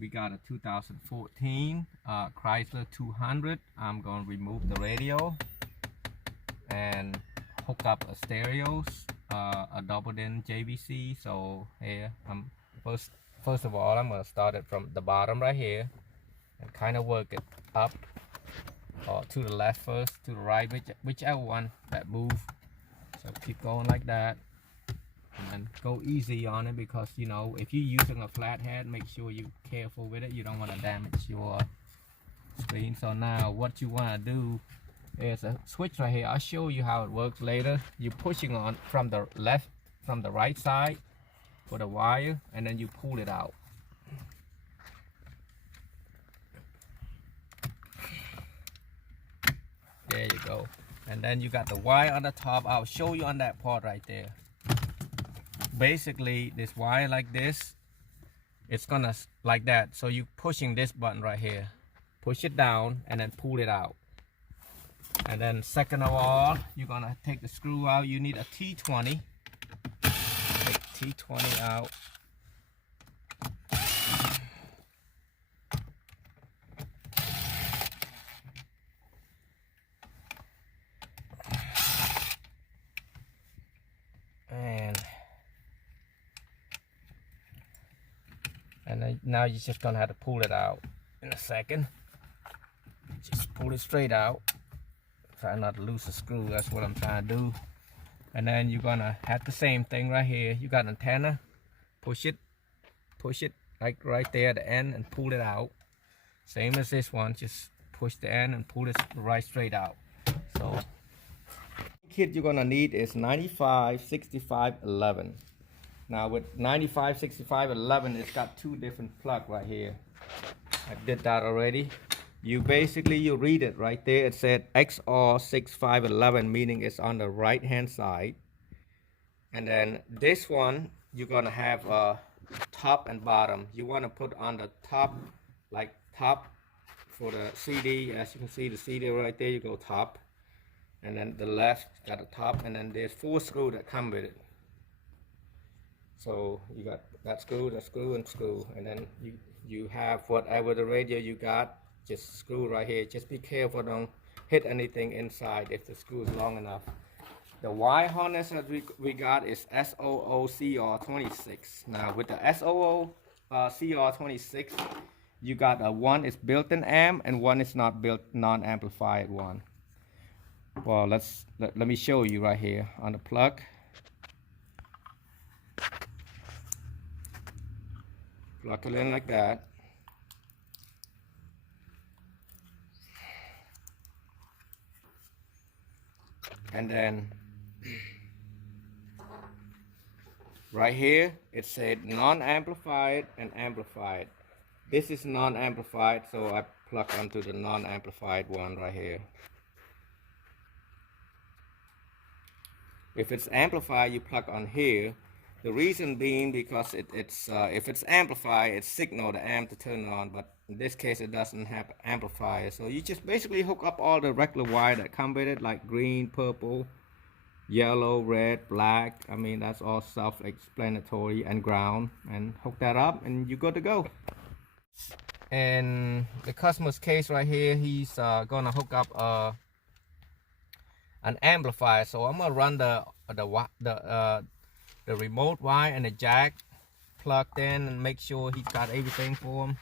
We got a 2014 Chrysler 200. I'm going to remove the radio and hook up a stereos, a double-in JVC. So here, first of all, I'm going to start it from the bottom right here and kind of work it up, or to the left first, to the right, whichever one that move. So keep going like that. And go easy on it, because you know, if you're using a flathead, make sure you're careful with it. You don't want to damage your screen. So now what you want to do is a switch right here. I'll show you how it works later. You're pushing on from the right side for the wire, and then you pull it out. There you go. And then you got the wire on the top. I'll show you on that part right there. Basically, this wire like this, it's gonna like that. So you pushing this button right here, push it down and then pull it out. And then second of all, you're gonna take the screw out. You need a T20. Take T20 out. And then now you're just gonna have to pull it out in a second. Just pull it straight out. Try not to lose the screw, that's what I'm trying to do. And then you're gonna have the same thing right here. You got an antenna, push it like right there at the end and pull it out. Same as this one, just push the end and pull it right straight out. So kit you're gonna need is 95, 65, 11. Now with 95, 65, 11, it's got two different plugs right here. I did that already. You read it right there. It said XR6511, meaning it's on the right hand side. And then this one, you're gonna have a top and bottom. You wanna put on the top, like top for the CD. As you can see, the CD right there, you go top. And then the left got a top, and then there's 4 screws that come with it. So you got that screw, and screw, and then you have whatever the radio you got, just screw right here. Just be careful, don't hit anything inside if the screw is long enough. The wire harness that we got is SOO-CR26. Now with the SOO-CR26, you got one is built-in amp and one is not built, non-amplified one. Well, let me show you right here on the plug. Plug it in like that. And then right here it said non-amplified and amplified. This is non-amplified, so I plug onto the non-amplified one right here. If it's amplified, you plug on here. The reason being because if it's amplified, it signals the amp to turn it on, but in this case it doesn't have amplifier. So you just basically hook up all the regular wire that come with it, like green, purple, yellow, red, black. I mean, that's all self-explanatory, and ground, and hook that up and you're good to go. And the customer's case right here, he's gonna hook up an amplifier. So I'm gonna run the remote wire and the jack plugged in and make sure he's got everything for him.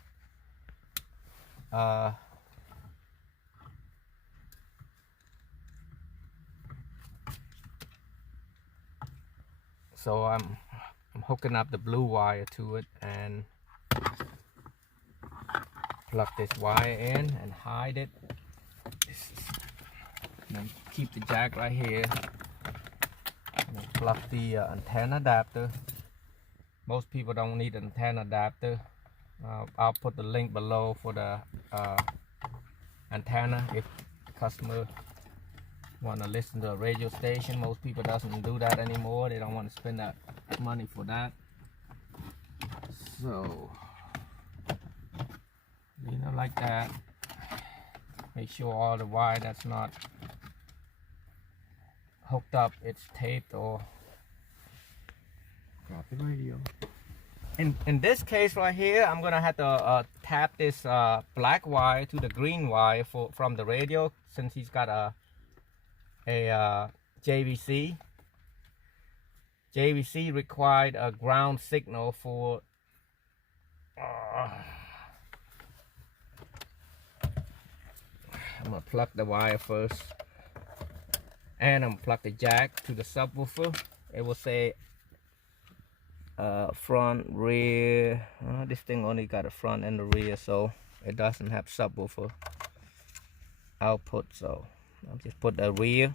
So I'm hooking up the blue wire to it and plug this wire in and hide it. And then keep the jack right here. Plug the antenna adapter. Most people don't need an antenna adapter. I'll put the link below for the antenna if the customer want to listen to a radio station. Most people doesn't do that anymore. They don't want to spend that money for that. So, you know, like that. Make sure all the wire that's not hooked up, it's taped or grab the radio. in this case right here, I'm gonna have to tap this black wire to the green wire from the radio, since he's got a JVC. JVC required a ground signal for I'm gonna plug the wire first, and I'm gonna plug the jack to the subwoofer. It will say front, rear. This thing only got a front and a rear, so it doesn't have subwoofer output. So I'll just put the rear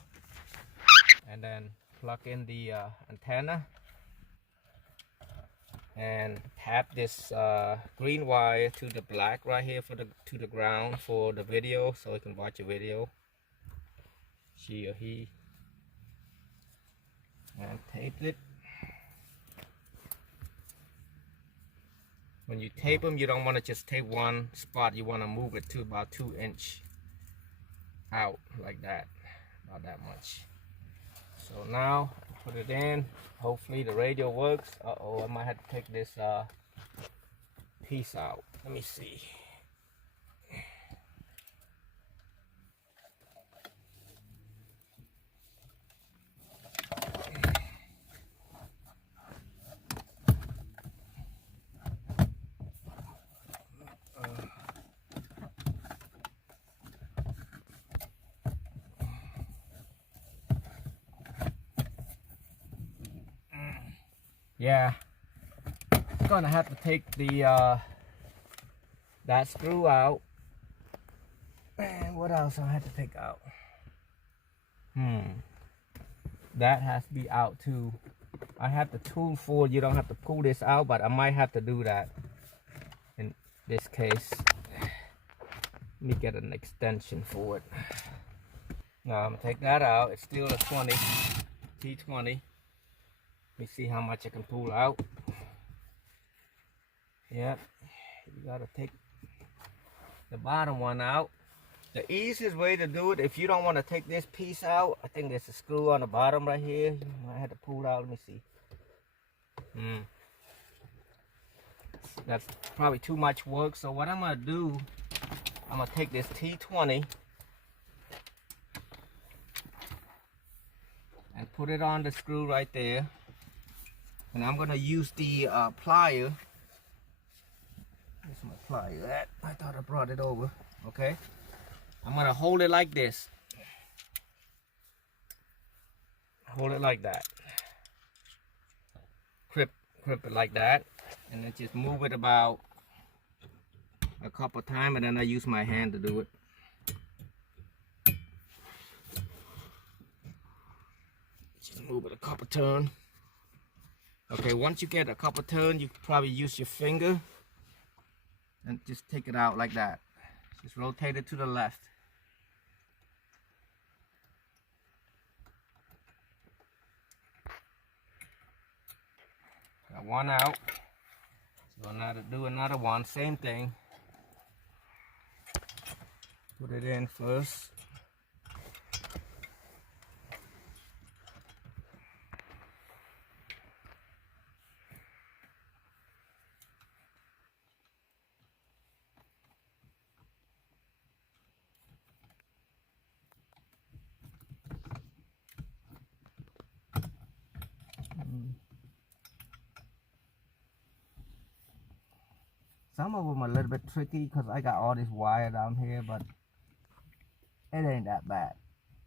and then plug in the antenna and tap this green wire to the black right here to the ground for the video, so you can watch a video, she or he, and tape it. When you tape them, you don't want to just tape one spot, you want to move it to about 2 inches out, like that, about that much. So now put it in. Hopefully the radio works. Uh-oh, I might have to take this piece out. Let me see. Yeah, gonna have to take the that screw out. And what else I had to take out? That has to be out too. I have the tool for it. You don't have to pull this out, but I might have to do that in this case. Let me get an extension for it. Now I'm gonna take that out. It's still a 20 T20. Let me see how much I can pull out. Yep, you gotta take the bottom one out. The easiest way to do it, if you don't want to take this piece out, I think there's a screw on the bottom right here. I had to pull it out. Let me see. That's probably too much work. So what I'm gonna do, I'm gonna take this T20 and put it on the screw right there. And I'm gonna use the plier. Where's my plier at? I thought I brought it over. Okay. I'm gonna hold it like this. Hold it like that. Grip it like that. And then just move it about a couple times, and then I use my hand to do it. Just move it a couple turns. Okay, once you get a couple turns, you probably use your finger and just take it out like that. Just rotate it to the left. Got one out. So now to do another one, same thing. Put it in first. Some of them are a little bit tricky because I got all this wire down here, but it ain't that bad.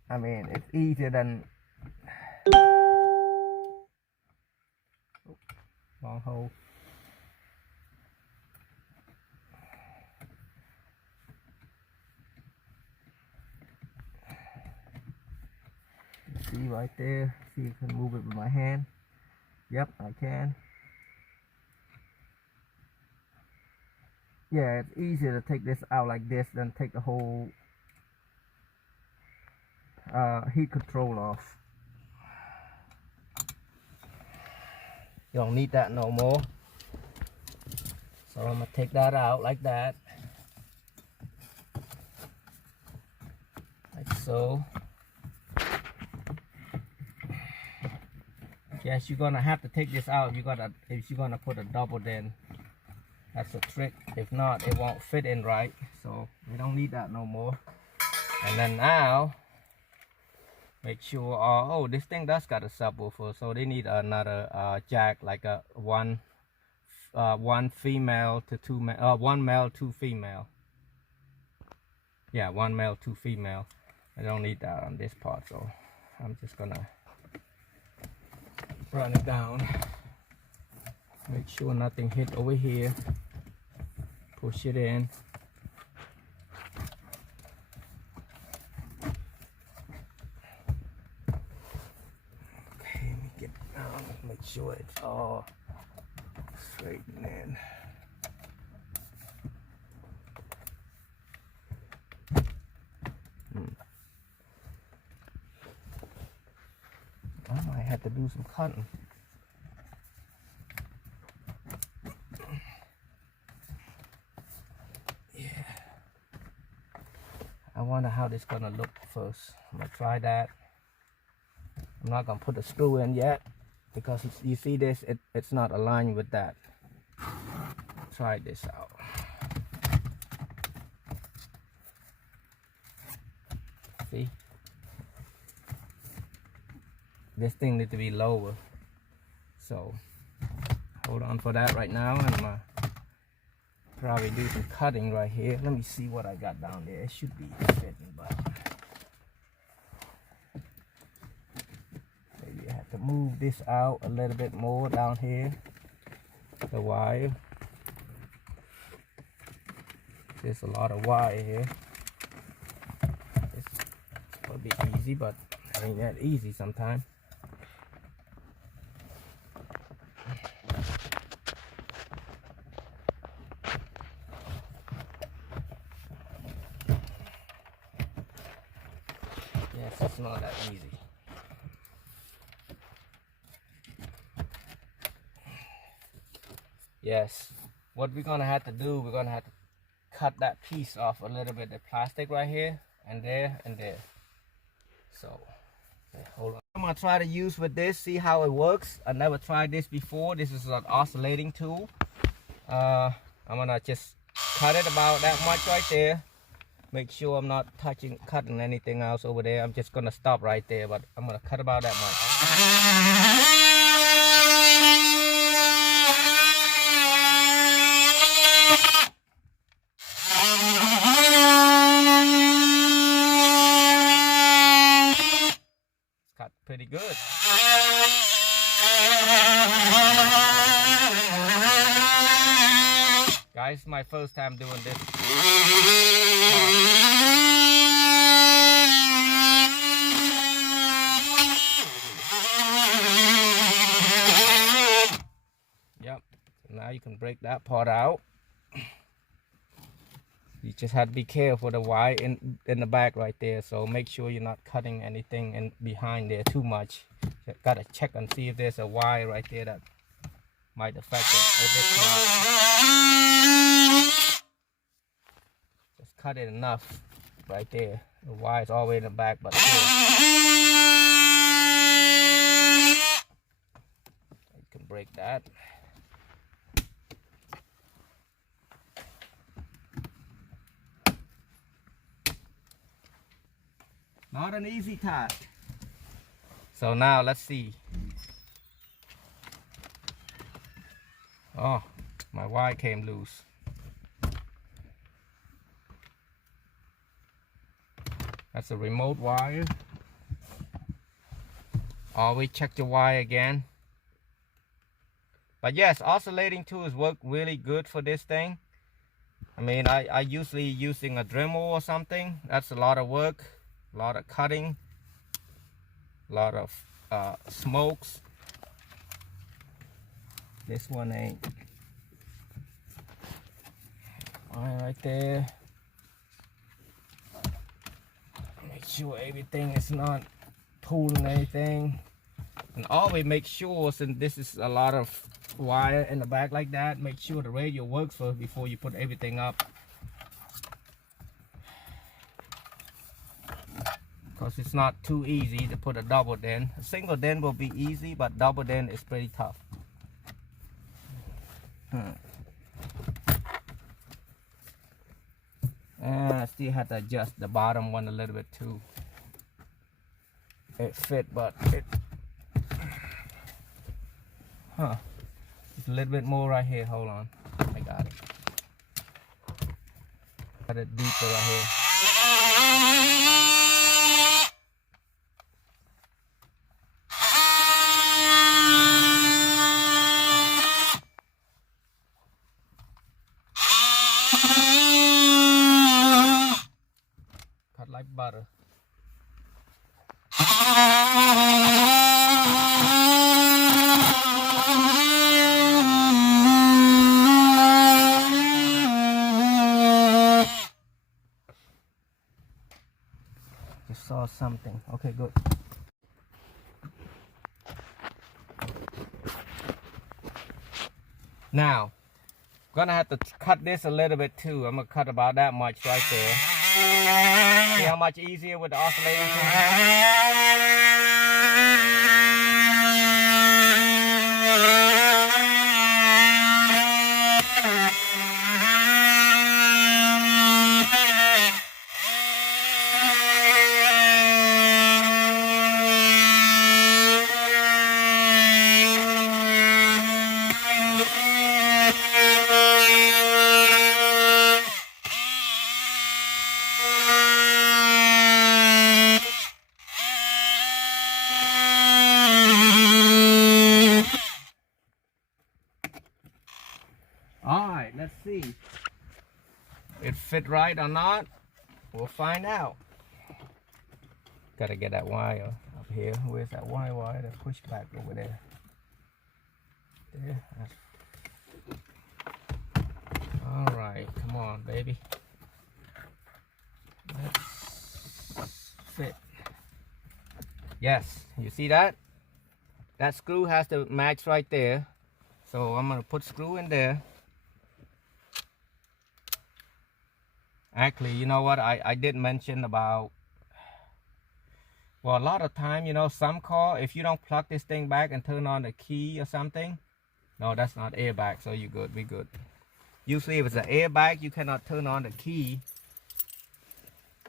I mean, it's easier than... Oh, wrong hole. See right there? See if I can move it with my hand. Yep, I can. Yeah, it's easier to take this out like this than take the whole heat control off. You don't need that no more. So I'm gonna take that out like that. Like so. Yes, you're gonna have to take this out. If you're gonna put a double, then that's a trick. If not, it won't fit in right. So we don't need that no more. And then now, make sure. Oh, this thing does got a subwoofer, so they need another jack, like a one female to two one male, two female. Yeah, one male, two female. I don't need that on this part, so I'm just gonna run it down. Make sure nothing hit over here. Push it in. Okay, let me get down. Make sure it's all straightened in. I might have to do some cutting. Yeah. I wonder how this is gonna look first. I'm gonna try that. I'm not gonna put the screw in yet because you see this, it's not aligned with that. Try this out. See? This thing needs to be lower. So hold on for that right now, and I'm gonna probably do some cutting right here. Let me see what I got down there. It should be fitting, but maybe I have to move this out a little bit more down here. The wire. There's a lot of wire here. It's gonna be easy, but it ain't that easy sometimes. Yes, it's not that easy. Yes, what we're gonna have to do, we're gonna have to cut that piece off a little bit, the plastic right here, and there, and there. So, okay, hold on. I'm gonna try to use with this, see how it works. I never tried this before. This is an oscillating tool. I'm gonna just cut it about that much right there. Make sure I'm not cutting anything else over there. I'm just gonna stop right there, but I'm gonna cut about that much. Pretty good. Guys, it's my first time doing this. Yep. Now you can break that part out. You just have to be careful with the wire in the back right there. So make sure you're not cutting anything in behind there too much. You gotta check and see if there's a wire right there that might affect it. If it's not, just cut it enough right there. The wire's all the way in the back, but still. You can break that. Not an easy task. So now let's see. Oh, my wire came loose. That's a remote wire. Always check the wire again. But yes, oscillating tools work really good for this thing. I mean, I usually using a Dremel or something. That's a lot of work. A lot of cutting, a lot of smokes. This one ain't. Right there. Make sure everything is not pulling anything. And always make sure, since this is a lot of wire in the back like that, make sure the radio works first before you put everything up. because it's not too easy to put a double den. A single den will be easy, but double den is pretty tough. And I still have to adjust the bottom one a little bit too. It fit, but it it's a little bit more right here. Hold on, I got it. Got it deeper right here. Cut like butter. Just saw something. Okay, good. Now, gonna have to cut this a little bit too. I'm gonna cut about that much right there. See how much easier with the oscillator? Alright, let's see. It fit right or not? We'll find out. Gotta get that wire up here. Where's that wire that pushed back over there? There. Alright, come on, baby. Let's fit. Yes, you see that? That screw has to match right there. So I'm gonna put screw in there. Actually, you know what? I did mention about, well, a lot of time, you know, some car, if you don't plug this thing back and turn on the key or something, no, that's not airbag, so you good, we good. Usually if it's an airbag, you cannot turn on the key,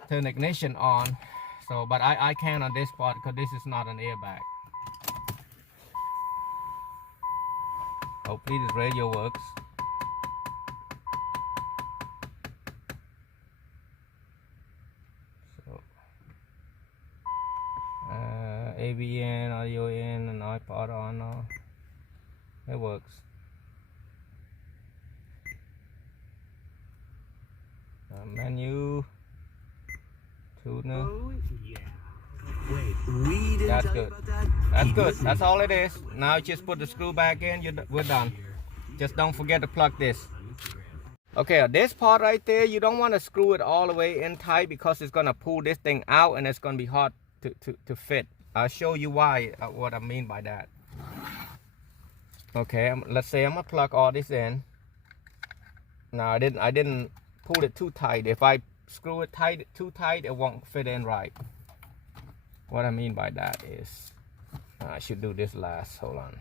turn the ignition on. So, but I can on this part because this is not an airbag. Hopefully this radio works. AV in, audio in, and iPod on. It works. Menu, tuner. Oh, yeah. Wait, we didn't That's tell you good. about that? That's Hey, good. listen. That's all it is. Now just put the screw back in. We're done. Just don't forget to plug this. Okay, this part right there, you don't want to screw it all the way in tight because it's gonna pull this thing out and it's gonna be hard to fit. I'll show you why, what I mean by that. Okay, let's say I'm gonna plug all this in. Now I didn't pull it too tight. If I screw it too tight, it won't fit in right. What I mean by that is, I should do this last. Hold on.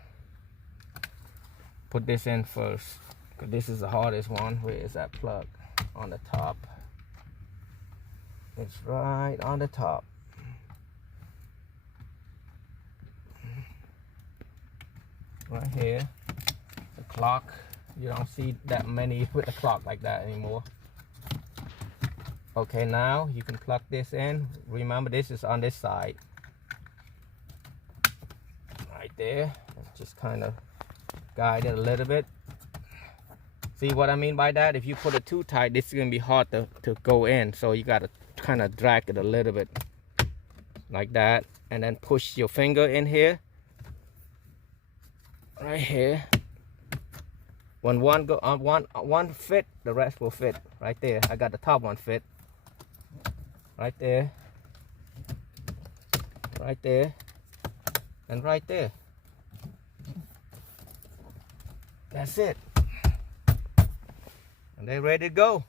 Put this in first, because this is the hardest one. Where is that plug? On the top. It's right on the top. Right here, the clock. You don't see that many with the clock like that anymore. Okay, now you can plug this in. Remember, this is on this side. Right there. Let's just kind of guide it a little bit. See what I mean by that? If you put it too tight, this is going to be hard to go in. So you got to kind of drag it a little bit like that. And then push your finger in here. Right here. When one go on one fit, the rest will fit. Right there. I got the top one fit. Right there. Right there. And right there. That's it. And they're ready to go.